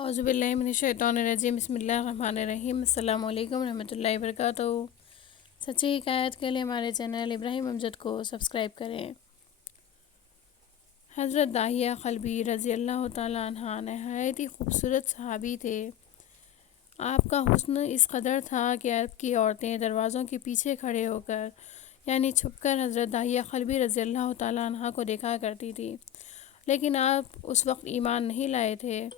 اعوذ باللہ من الشیطان الرجیم بسم اللہ الرحمن الرحیم السلام علیکم ورحمۃ اللہ وبرکاتہ۔ سچی حکایت کے لیے ہمارے چینل ابراہیم امجد کو سبسکرائب کریں۔ حضرت داہیہ قلبی رضی اللہ تعالیٰ عنہ نہایت ہی خوبصورت صحابی تھے۔ آپ کا حسن اس قدر تھا کہ عرب کی عورتیں دروازوں کے پیچھے کھڑے ہو کر یعنی چھپ کر حضرت داہیہ قلبی رضی اللہ تعالیٰ عنہ کو دیکھا کرتی تھی، لیکن آپ اس وقت ایمان نہیں لائے تھے۔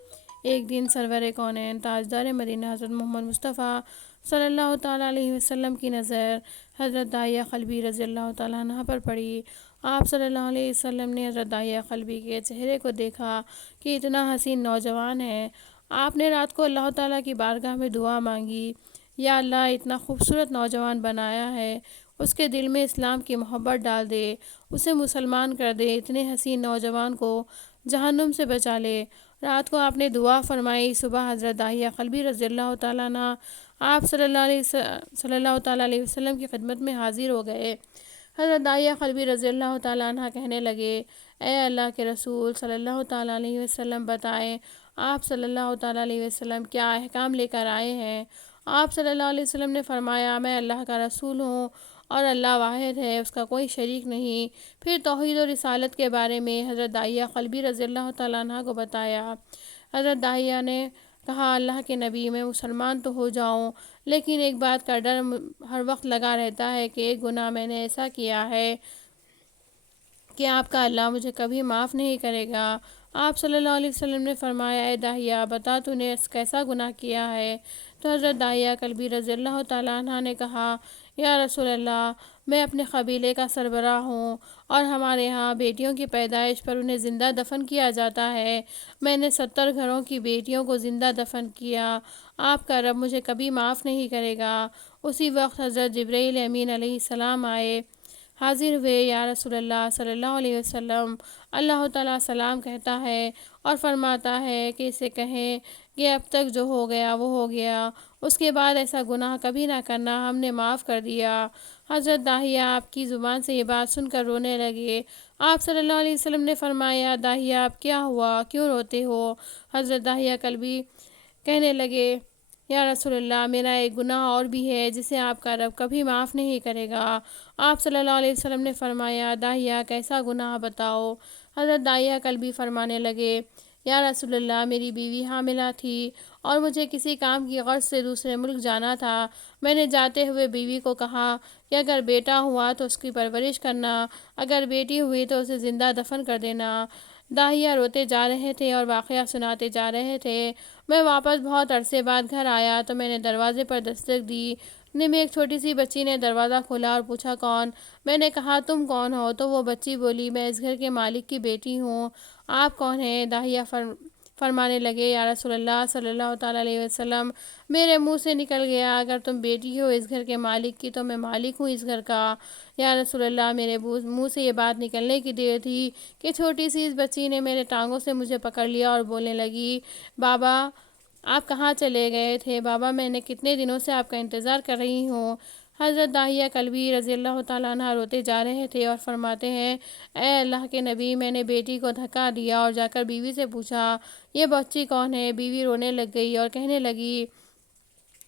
ایک دن سرور کونین تاجدار مدینہ حضرت محمد مصطفیٰ صلی اللہ تعالیٰ علیہ وسلم کی نظر حضرت داہیہ قلبی رضی اللہ تعالیٰ عنہ پر پڑی۔ آپ صلی اللہ علیہ وسلم نے حضرت داہیہ قلبی کے چہرے کو دیکھا کہ اتنا حسین نوجوان ہے۔ آپ نے رات کو اللہ تعالیٰ کی بارگاہ میں دعا مانگی، یا اللہ اتنا خوبصورت نوجوان بنایا ہے، اس کے دل میں اسلام کی محبت ڈال دے، اسے مسلمان کر دے، اتنے حسین نوجوان کو جہنم سے بچا لے۔ رات کو آپ نے دعا فرمائی۔ صبح حضرت داہیہ قلبی رضی اللہ تعالیٰ عنہ آپ صلی اللہ تعالیٰ علیہ وسلم کی خدمت میں حاضر ہو گئے۔ حضرت داہیہ قلبی رضی اللہ تعالیٰ عنہ کہنے لگے، اے اللہ کے رسول صلی اللہ تعالیٰ علیہ وسلم، بتائیں آپ صلی اللہ تعالیٰ علیہ وسلم کیا احکام لے کر آئے ہیں؟ آپ صلی اللہ علیہ وسلم نے فرمایا، میں اللہ کا رسول ہوں اور اللہ واحد ہے، اس کا کوئی شریک نہیں۔ پھر توحید و رسالت کے بارے میں حضرت داہیہ قلبی رضی اللہ تعالیٰ عنہ کو بتایا۔ حضرت داہیہ نے کہا، اللہ کے نبی، میں مسلمان تو ہو جاؤں، لیکن ایک بات کا ڈر ہر وقت لگا رہتا ہے کہ ایک گناہ میں نے ایسا کیا ہے کہ آپ کا اللہ مجھے کبھی معاف نہیں کرے گا۔ آپ صلی اللہ علیہ وسلم نے فرمایا، اے داہیہ، بتا تو نے کیسا گناہ کیا ہے؟ تو حضرت داہیہ قلبی رضی اللہ تعالیٰ عنہ نے کہا، یا رسول اللہ، میں اپنے قبیلے کا سربراہ ہوں اور ہمارے ہاں بیٹیوں کی پیدائش پر انہیں زندہ دفن کیا جاتا ہے۔ میں نے 70 گھروں کی بیٹیوں کو زندہ دفن کیا، آپ کا رب مجھے کبھی معاف نہیں کرے گا۔ اسی وقت حضرت جبرائیل امین علیہ السلام آئے، حاضر ہوئے، یا رسول اللہ صلی اللہ علیہ وسلم، اللہ تعالیٰ سلام کہتا ہے اور فرماتا ہے کہ اسے کہیں کہ اب تک جو ہو گیا وہ ہو گیا، اس کے بعد ایسا گناہ کبھی نہ کرنا، ہم نے معاف کر دیا۔ حضرت داہیہ آپ کی زبان سے یہ بات سن کر رونے لگے۔ آپ صلی اللہ علیہ وسلم نے فرمایا، داہیہ اب کیا ہوا، کیوں روتے ہو؟ حضرت داہیہ قلبی کہنے لگے، یا رسول اللہ، میرا ایک گناہ اور بھی ہے جسے آپ کا رب کبھی معاف نہیں کرے گا۔ آپ صلی اللہ علیہ وسلم نے فرمایا، داہیہ کیسا گناہ بتاؤ؟ حضرت داہیہ قلبی فرمانے لگے، یا رسول اللہ، میری بیوی حاملہ تھی اور مجھے کسی کام کی غرض سے دوسرے ملک جانا تھا۔ میں نے جاتے ہوئے بیوی کو کہا کہ اگر بیٹا ہوا تو اس کی پرورش کرنا، اگر بیٹی ہوئی تو اسے زندہ دفن کر دینا۔ داہیہ روتے جا رہے تھے اور واقعہ سناتے جا رہے تھے۔ میں واپس بہت عرصے بعد گھر آیا تو میں نے دروازے پر دستک دی۔ اتنے میں ایک چھوٹی سی بچی نے دروازہ کھولا اور پوچھا، کون؟ میں نے کہا، تم کون ہو؟ تو وہ بچی بولی، میں اس گھر کے مالک کی بیٹی ہوں۔ آپ کون ہیں؟ داہیہ فرمانے لگے، یا رسول اللہ صلی اللہ تعالیٰ علیہ وسلم، میرے منہ سے نکل گیا، اگر تم بیٹی ہو اس گھر کے مالک کی تو میں مالک ہوں اس گھر کا۔ یا رسول اللہ، میرے منہ سے یہ بات نکلنے کی دیر تھی کہ چھوٹی سی اس بچی نے میرے ٹانگوں سے مجھے پکڑ لیا اور بولنے لگی، بابا آپ کہاں چلے گئے تھے؟ بابا، میں نے کتنے دنوں سے آپ کا انتظار کر رہی ہوں۔ حضرت داہیہ قلبی رضی اللہ تعالیٰ عنہ روتے جا رہے تھے اور فرماتے ہیں، اے اللہ کے نبی، میں نے بیٹی کو دھکا دیا اور جا کر بیوی سے پوچھا، یہ بچی کون ہے؟ بیوی رونے لگ گئی اور کہنے لگی،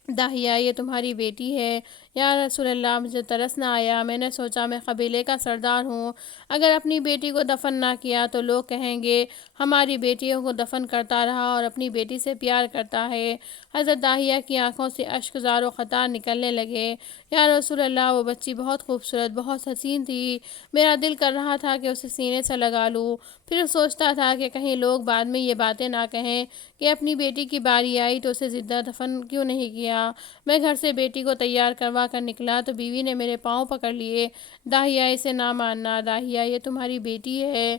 داہیہ، یہ تمہاری بیٹی ہے۔ یا رسول اللہ، مجھے ترس نہ آیا، میں نے سوچا میں قبیلے کا سردار ہوں، اگر اپنی بیٹی کو دفن نہ کیا تو لوگ کہیں گے ہماری بیٹیوں کو دفن کرتا رہا اور اپنی بیٹی سے پیار کرتا ہے۔ حضرت داہیہ کی آنکھوں سے اشک زار و قطار نکلنے لگے۔ یا رسول اللہ، وہ بچی بہت خوبصورت، بہت حسین تھی، میرا دل کر رہا تھا کہ اسے سینے سے لگا لوں، پھر سوچتا تھا کہ کہیں لوگ بعد میں یہ باتیں نہ کہیں کہ اپنی بیٹی کی باری آئی تو اسے زندہ دفن کیوں نہیں کیا۔ میں گھر سے بیٹی کو تیار کروا کر نکلا تو بیوی نے میرے پاؤں پکڑ لیے، داہیہ اسے نہ ماننا، داہیہ یہ تمہاری بیٹی ہے،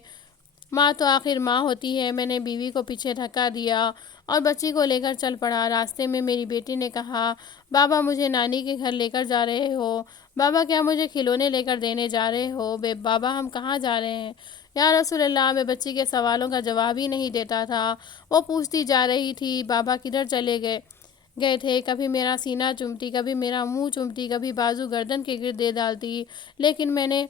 ماں تو آخر ماں ہوتی ہے۔ میں نے بیوی کو پیچھے دھکا دیا اور بچی کو لے کر چل پڑا۔ راستے میں میری بیٹی نے کہا، بابا مجھے نانی کے گھر لے کر جا رہے ہو؟ بابا کیا مجھے کھلونے لے کر دینے جا رہے ہو؟ بابا ہم کہاں جا رہے ہیں؟ یا رسول اللہ، میں بچی کے سوالوں کا جواب ہی نہیں دیتا تھا، وہ پوچھتی جا رہی تھی، بابا کدھر چلے گئے تھے؟ کبھی میرا سینہ چومتی، کبھی میرا منہ چومتی، کبھی بازو گردن کے گرد دے ڈالتی، لیکن میں نے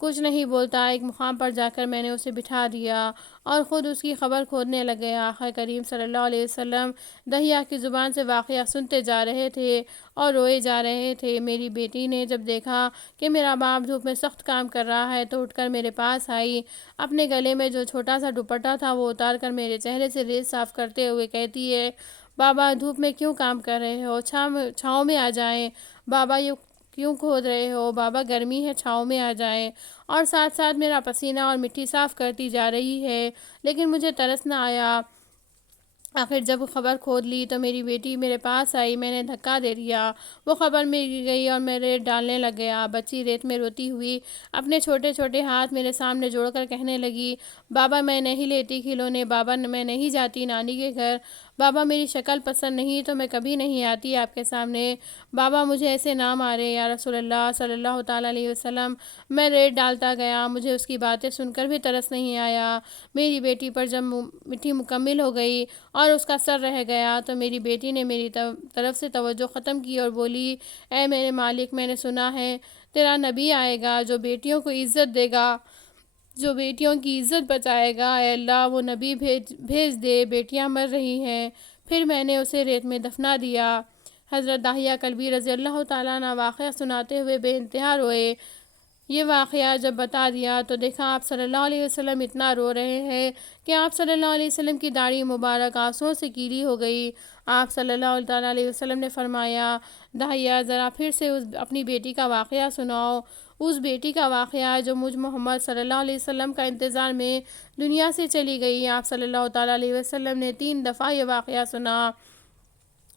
کچھ نہیں بولتا۔ ایک مقام پر جا کر میں نے اسے بٹھا دیا اور خود اس کی خبر کھودنے لگ گیا۔ آقا کریم صلی اللہ علیہ وسلم دحیہ کی زبان سے واقعہ سنتے جا رہے تھے اور روئے جا رہے تھے۔ میری بیٹی نے جب دیکھا کہ میرا باپ دھوپ میں سخت کام کر رہا ہے تو اٹھ کر میرے پاس آئی، اپنے گلے میں جو چھوٹا سا دوپٹہ تھا وہ اتار کر میرے چہرے سے ریت صاف کرتے ہوئے کہتی ہے، بابا دھوپ میں کیوں کام کر رہے ہو، چھاؤں میں آ جائیں، بابا یہ کیوں کھود رہے ہو، بابا گرمی ہے چھاؤں میں آ جائیں۔ اور ساتھ ساتھ میرا پسینہ اور مٹی صاف کرتی جا رہی ہے، لیکن مجھے ترس نہ آیا۔ آخر جب خبر کھود لی تو میری بیٹی میرے پاس آئی، میں نے دھکا دے دیا، وہ خبر میں گر گئی اور میں ریت ڈالنے لگ گیا۔ بچی ریت میں روتی ہوئی اپنے چھوٹے چھوٹے ہاتھ میرے سامنے جوڑ کر کہنے لگی، بابا میں نہیں لیتی کھلونے، بابا میں نہیں جاتی نانی کے گھر، بابا میری شکل پسند نہیں تو میں کبھی نہیں آتی آپ کے سامنے، بابا مجھے ایسے نہ مارے یا رسول اللہ صلی اللہ تعالیٰ علیہ وسلم۔ میں ریت ڈالتا گیا، مجھے اس کی باتیں سن کر بھی ترس نہیں آیا۔ میری بیٹی پر جب مٹی مکمل ہو گئی اور اس کا سر رہ گیا تو میری بیٹی نے میری طرف سے توجہ ختم کی اور بولی، اے میرے مالک، میں نے سنا ہے تیرا نبی آئے گا جو بیٹیوں کو عزت دے گا، جو بیٹیوں کی عزت بچائے گا، اے اللہ وہ نبی بھیج دے، بیٹیاں مر رہی ہیں۔ پھر میں نے اسے ریت میں دفنا دیا۔ حضرت داہیہ کلبی رضی اللہ تعالیٰ عنہ واقعہ سناتے ہوئے بے انتہا روئے۔ یہ واقعہ جب بتا دیا تو دیکھا آپ صلی اللہ علیہ وسلم اتنا رو رہے ہیں کہ آپ صلی اللہ علیہ وسلم کی داڑھی مبارک آنسوؤں سے گیلی ہو گئی۔ آپ صلی اللہ تعالیٰ علیہ وسلم نے فرمایا، داہیہ ذرا پھر سے اپنی بیٹی کا واقعہ سناؤ، اس بیٹی کا واقعہ جو مجھ محمد صلی اللہ علیہ وسلم کا انتظار میں دنیا سے چلی گئی۔ آپ صلی اللہ تعالیٰ علیہ وسلم نے 3 دفعہ یہ واقعہ سنا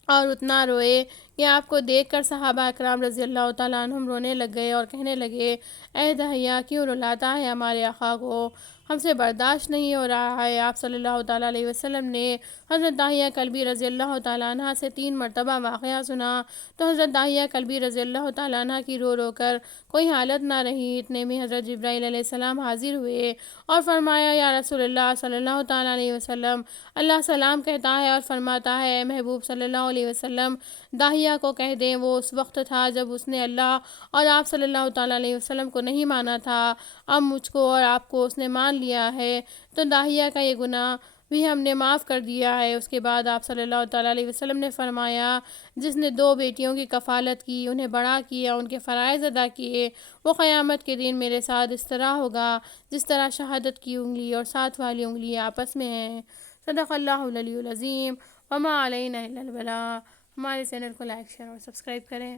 اور اتنا روئے کہ آپ کو دیکھ کر صحابہ اکرام رضی اللہ تعالیٰ عنہم رونے لگ گئے اور کہنے لگے، اے داہیہ کیوں رلاتا ہے ہمارے آقا کو، ہم سے برداشت نہیں ہو رہا ہے۔ آپ صلی اللہ تعالیٰ علیہ وسلم نے حضرت داہیہ کلبی رضی اللہ تعالیٰ عنہ سے 3 مرتبہ واقعہ سنا تو حضرت داہیہ کلبی رضی اللہ تعالیٰ عنہ کی رو رو کر کوئی حالت نہ رہی۔ اتنے میں حضرت جبرائیل علیہ السلام حاضر ہوئے اور فرمایا، یا رسول اللہ صلی اللہ تعالیٰ علیہ وسلم، اللہ سلام کہتا ہے اور فرماتا ہے، اے محبوب صلی اللہ علیہ وسلم داہیہ کو کہہ دیں وہ اس وقت تھا جب اس نے اللہ اور آپ صلی اللہ تعالیٰ علیہ وسلم کو نہیں مانا تھا، اب مجھ کو اور آپ کو اس نے مان لیا ہے تو داہیہ کا یہ گناہ بھی ہم نے معاف کر دیا ہے۔ اس کے بعد آپ صلی اللہ تعالیٰ علیہ وسلم نے فرمایا، جس نے 2 بیٹیوں کی کفالت کی، انہیں بڑا کیا، ان کے فرائض ادا کیے، وہ قیامت کے دن میرے ساتھ اس طرح ہوگا جس طرح شہادت کی انگلی اور ساتھ والی انگلی آپس میں ہیں۔ صدق اللہ العلی العظیم۔ وما علینا الا البلاغ۔ ہمارے چینل کو لائک، شیئر اور سبسکرائب کریں۔